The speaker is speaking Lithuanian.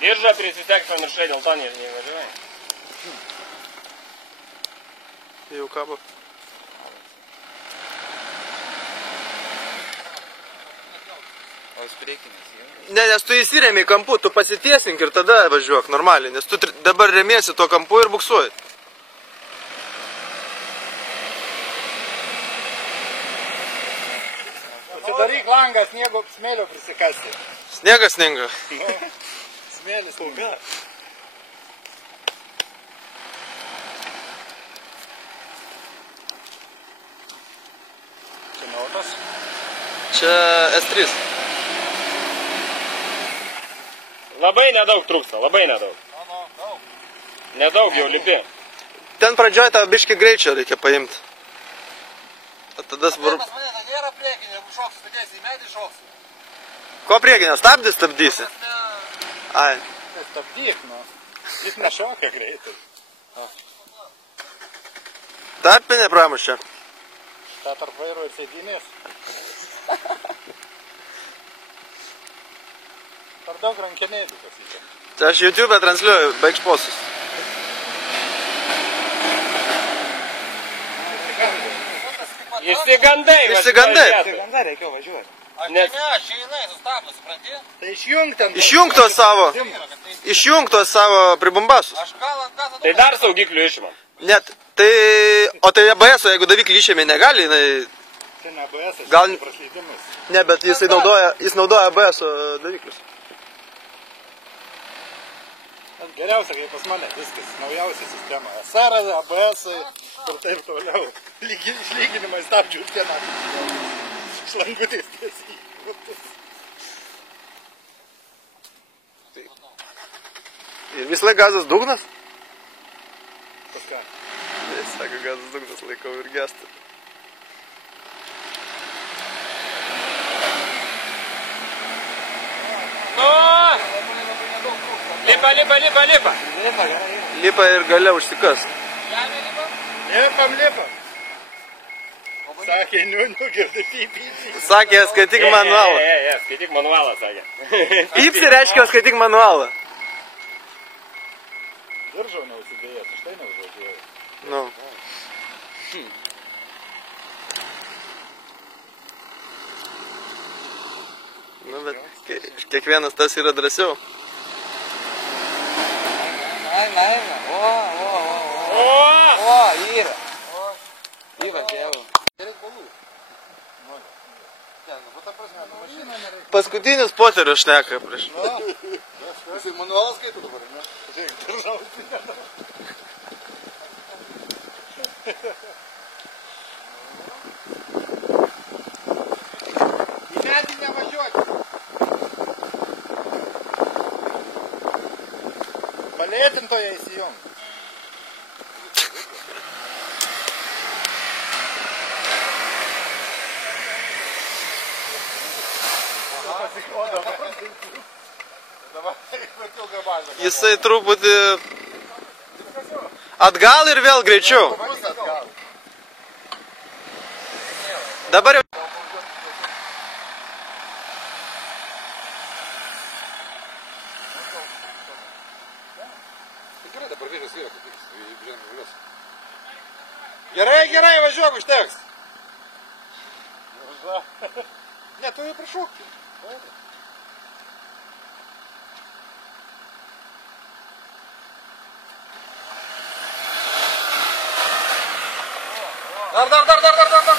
Diržą prisisek pamiršai, dėl to nevažiuoji. Jau kabo. O jis priekinis, jau? Ne, nes tu įsiremi į kampų, tu pasitiesink ir tada važiuok normaliai, nes tu dabar remiesi tuo kampu ir buksuoji. Atsidaryk langą, sniego smėlio prisikasti. Sniegas sninga. Smėlis lauka. Čia naudos? Čia S3. Labai nedaug trūksta, labai nedaug. Daug. Nedaug jau lipi. Ten pradžioj tą biškį greičio reikia paimti. Tada svarbu. Pas mane ten nėra priekinė, jeigu šoksi, sudėsi į medį šoksi. Ko priekinė? Stabdį stabdysi? Ai. Tai stabdyk, nu. Jis nešokia greitai. Tarpinė pramušė. Ta tarp vairo ir sėdynės. Per daug rankenėlių pasitė. Čia aš YouTube transliuoju, baigš posus. Išsigandai. Išsigandai. Ganda reikėjo važiuoti. Aš ne, čia jinai sustabdo, supranti? Tai išjung ten. Išjung tuos savo pribumbasus. Aš gal ant gazo... Tai dar saugiklių išimam. Net, tai, o tai ABS, jeigu daviklį išėmė negali, jinai... Čia ne ABS, gal... praslydimas. Ne, bet jis naudoja ABS daviklius. Geriausia, kaip pas mane, viskas, naujausia sistema. SR, ABS ir taip toliau. Išlyginimai stabdžių už vieną. Šlangutės tiesiai. Ir vis laik gazas dugnas? Pas ką? Jis sako, gazas dugnas laikau ir gestą. Lipa. Lipa ir galia užsikas. Lipam. Sakė, girdi pypį. Sakė, skaityk manualą. Skaityk manualą, sakė. Pypsi reiškia, skaityk manualą. Diržau neusidėjęs, štai neužvažiuoju. Nu. Nu, bet kiekvienas tas yra drąsiau. Naima. O, yra. Yra, dievo. Paskutinis poterio šneka prieš. Jis ir manualas skaito dabar, ne? Žiūrėk, diržauti. Į medį nevažiuoti. Palėtintoje įsijung. Jisai truputį atgal ir vėl greičiau. Dabar jau... Gerai, važiuok, užteks. Ne, tu jau prašūkti. Dar.